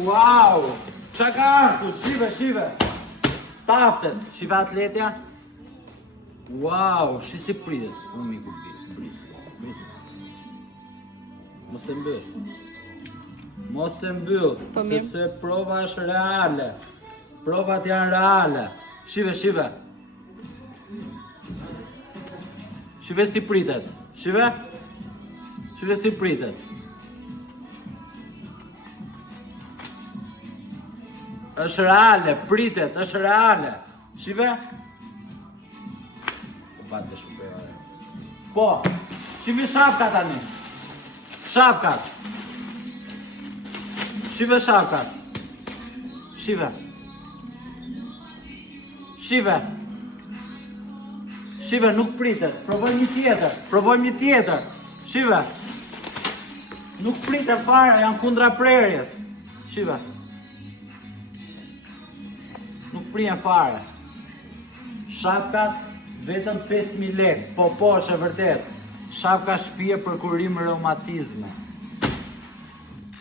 Wow! Qa ka arku? Shive. Taftet. Shive atletja. Wow, shi si pritet. Unë mi ku pritet. Mos e mbyll. Mos e mbyll. Sepse prova është reale. Provat janë reale. Shive. Shive si pritet. Shive si pritet. Është reale, pritet, është reale. Shive? Po, shive shapkat tani. Shapkat. Shive shapkat. Shive, nuk pritet. Provojmë një tjetër. Shive. Nuk pritet fare, janë kundra prerjes. Shive. Nuk prien fare. Shapkat vetëm 5.000 lekë. Po është e vërtet. Shapka shtëpie për kurim reumatizme.